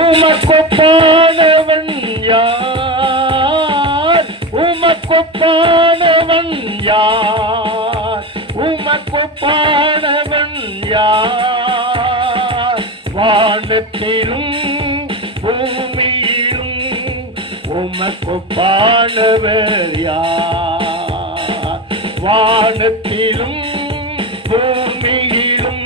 உமக்கொப்பானவன் யார்? உமக்கொப்பானவன் யார்? உமக்கொப்பானவன் யார்? வானத்திலும் பூமியிலும் உமக்கொப்பானவர் யார்? வானத்திலும் பூமியிலும்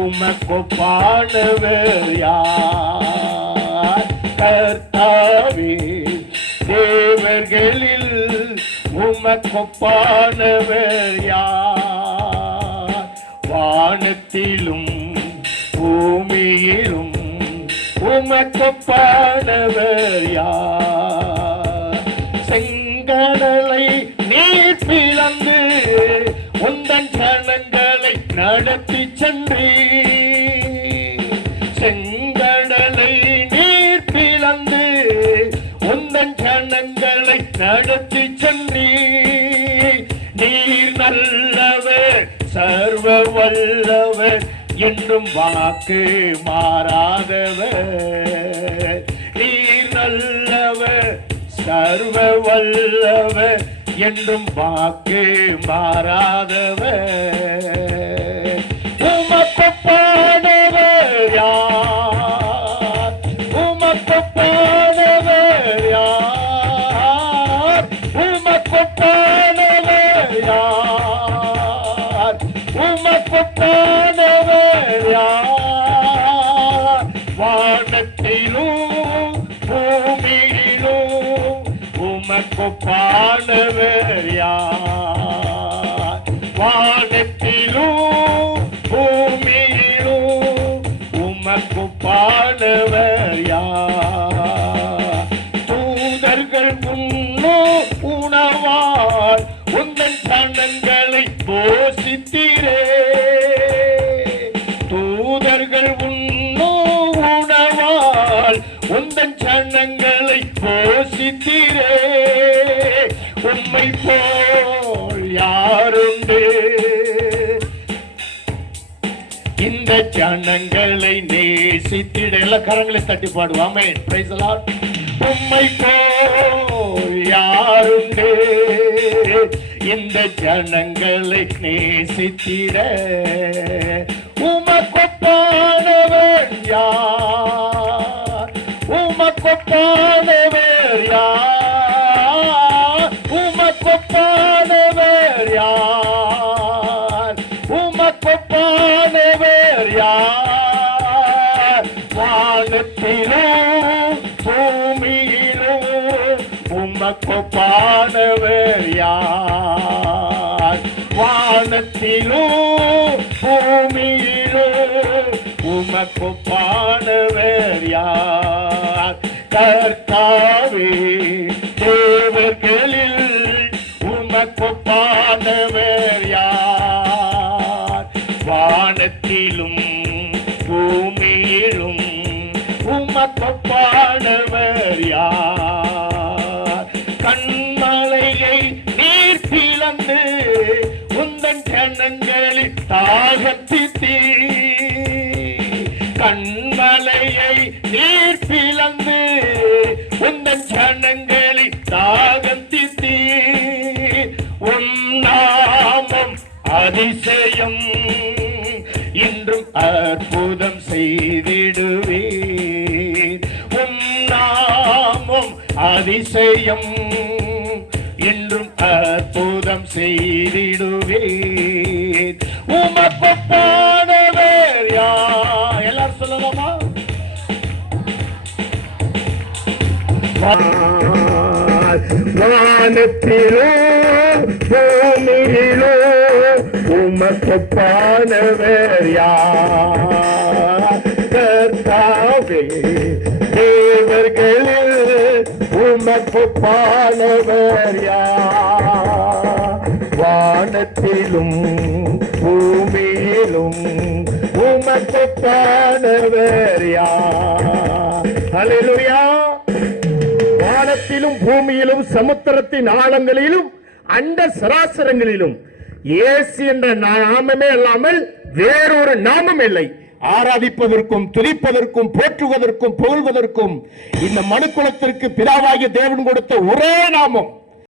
உமக்கொப்பானவர் யார்? கர்த்தாவே, தேவர்களில் உமக்கொப்பானவர் யார்? வானத்திலும் பூமியிலும் உமக்கொப்பானவர் யார்? செங்கடலை நீர் பிளந்து உந்தன் ஜனங்களை நடத்தி சென்றீர். செங்கடலை நீர் பிளந்து உந்தன் ஜனங்களை நடத்தி சென்றீர். நீர் நல்லவர், சர்வ வல்லவர், என்றும் வாக்கு மாறாதவர். நீர் நல்லவர், சர்வ வல்லவர், என்றும் வாக்கு மாறாதவர். உமக்கொப்பானவர் யார்? உமக்கொப்பானவர் யார்? உமக்கொப்பானவர் யார்? உமக்கொப்பானவர் யார்? வானத்திலும் பூமியிலும் உமக்கொப்பானவர் யார்? வானத்திலும் பூமியிலும் உமக்கொப்பானவர் யார்? தூதர்கள் முன்னோ உணவால் உந்தன் ஜனங்களை போஷித்தீரே. தூதர்கள் முன்னோ உணவால் உந்தன் ஜனங்களை போஷித்தீரே. உம்மை போல் யாருண்டு? இந்த ஜனங்களை நேசித்திட. எல்லா கரங்களை தட்டி பாடுவாமே. Praise the Lord. உம்மை போல் யாருண்டு? இந்த ஜனங்களை நேசித்திட. உமக்கொப்பானவர் யார்? உமக்கொப்பானவர் யார்? உமக்கொப்பானவர் யார்? உமக்கொப்பானவர் யார்? வானத்திலும் பூமியிலும் உமக்கொப்பானவர் யார்? வானத்திலும் பூமியிலும் உமக்கொப்பானவர் யார்? கர்த்தாவே, தேவர்களில் உமக்கொப்பானவர் யார்? வானத்திலும் பூமியிலும் உமக்கொப்பானவர் யார்? கண்மலையை நீர் பிளந்து உந்தன் ஜனங்களில் தாகத்தித்தீர். கண்மலையை நீர் பிளந்து உந்தன் ஜனங்களில் தாகத்தித்தீர். உம் நாமம் அதிசயம், இன்றும் அற்புதம் செய்திடுவீர். உம் நாமம் அதிசயம், இன்றும் அற்புதம் செய்திடுவீர். உமக்கொப்பானவர் யார்? எல்லாரும் சொல்லலாமா? வானத்திலோ பூமியிலோ உமக்கொப்பானவர் யார்? கர்த்தாவே, தேவர்களில் உமக்கொப்பானவர் யார்? வானத்திலும் பூமியிலும் உமக்கொப்பானவர் யார்? ஹல்லேலூயா. வானத்திலும் பூமியிலும் சமுத்திரத்தின் ஆழங்களிலும் அண்ட சராசரங்களிலும் இயேசு என்ற நாமமே அல்லாமல் வேறொரு நாமம் இல்லை. ஆராதிப்பதற்கும் துதிப்பதற்கும் போற்றுவதற்கும் புகழ்வதற்கும் இந்த மனுக்குலத்திற்கு பிதாவாகிய தேவன் கொடுத்த ஒரே நாமம்